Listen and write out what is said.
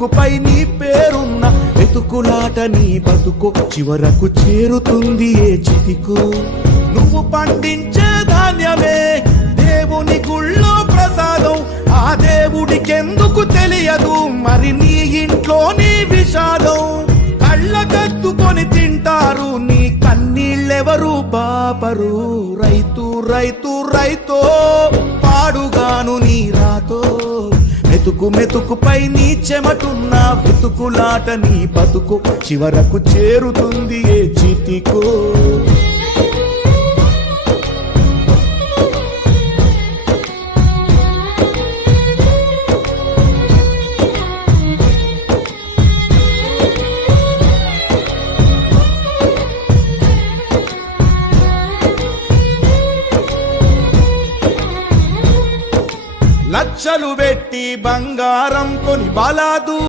పై నీ పేరున్న వెతుకులాట నీ బతుకు చివరకు చేరుతుంది ఏ చితికు. నువ్వు పండించే ధాన్యమే దేవుని గుళ్ళో ప్రసాదం, ఆ దేవుడికెందుకు తెలియదు మరి నీ ఇంట్లో నీ విషాదం. కళ్ళకత్తుకొని తింటారు నీ కన్నీళ్ళెవరు పాపరు. రైతు రైతు రైతో పాడుగాను నీ రాతో, మెతుకు మెతుకుపై నీ చెమటున్న వెతుకులాట నీ బతుకు చివరకు చేరుతుంది ఏ చితికో. లక్షలు పెట్టి బంగారం కొని బలాదు